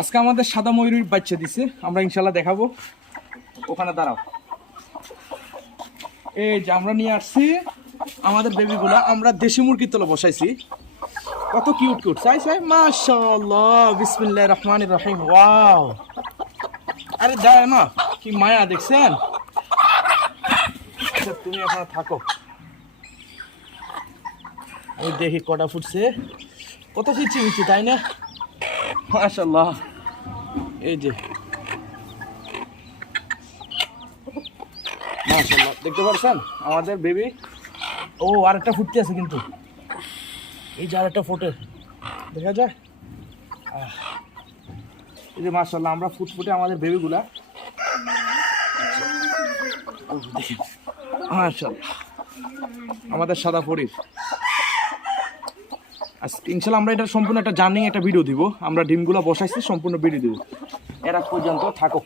আজকে আমাদের সাদা ময়ূরীর বাচ্চা দিছে, আমরা ইনশাল্লাহ দেখাবো। ওখানে দাঁড়াও, এই যে আমরা নিয়ে আসছি আমাদের বেবিগুলা, আমরা দেশি মুরগির তলে বসাইছি। কত কিউট কিউট, চাই চাই, মাশাআল্লাহ, বিসমিল্লাহির রহমানির রহিম। ওয়াও, আরে যায় না, কি মায়া দেখছেন। আচ্ছা তুমি এখন থাকো, আমি দেখি কটা ফুটছে, কত ফিরছি মিছি, তাই না? মাশাআল্লাহ, এই যে মাশাআল্লাহ, দেখতে পাচ্ছেন আমাদের বেবি। ও আরেকটা ফুটতে আছে কিন্তু, এই যে আরেকটা ফোটে দেখা যায়। এই যে মাশাআল্লাহ, আমরা ফুটফুটে আমাদের বেবিগুলা, মাশাআল্লাহ আমাদের সাদা ফরির। আজকে ইনশাল্লাহ আমরা এটা সম্পূর্ণ একটা জার্নিং একটা ভিডিও দিব। আমরা ডিমগুলো বসাইছি, সম্পূর্ণ ভিডিও দিব। এরা পর্যন্ত থাকো।